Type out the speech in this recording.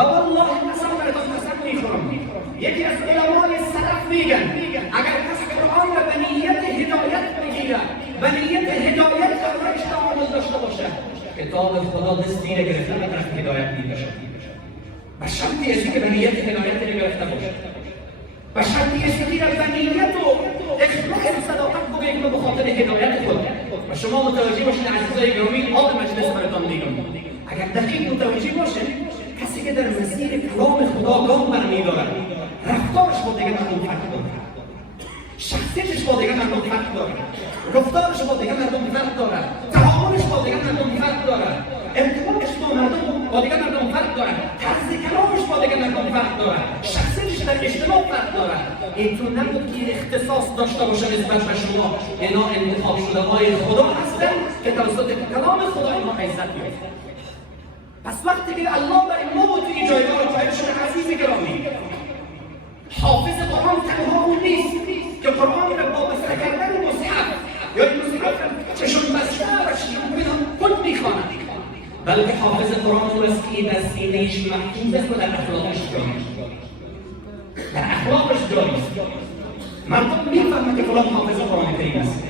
و والله مثلا براتون مثلا میخورم. یکی از علمای سلف میگن اگر کسی قرآن را به نیت هدایت بگیره، به نیت هدایت درش تعامل داشته باشه، کتاب خدا دستی نگرفته نمیتونه هدایت میشه. و شرطی است که به نیت هدایت نگرفته باشه. و شرطی است که به نیت و اخلاص و صداقت بگیم به خاطر هدایت خود. و شما متوجه باشید عزیزای گرامی، آب مجلس براتون میگم، اگر دقیق متوجه باشید کسی که در مسیر کلام خدا گام برمی‌دارد، رفتارش با دیگر مردم فرق دارد، شخصیتش با دیگر مردم فرق دارد، رفتارش با دیگر مردم فرق دارد، تعاملش با دیگر مردم فرق دارد، ارتباطش با دیگر مردم فرق دارد، طرز کلامش با دیگر مردم فرق دارد، شخصیتش در اجتماع فرق دارد. این تو نبود که اختصاص داشته باشه نسبت به شما. اینا انتخاب شده های خدا هستند که توسط کلام خدا اینها عزت یافتند. پس وقتی که الله برای ما بود این جایگاه رو قائل شده، عزیز گرامی، حافظ قرآن تنها اون نیست که قرآن را با بسته کردن مصحف یا این مصحف چشم بسته و شیوع خود میخواند، بلکه حافظ قرآن اون است که در سینه‌اش محفوظ است و در اخلاقش جاری است. در اخلاقش جاری است. مردم میفهمند که فلان حافظ قرآن کریم است.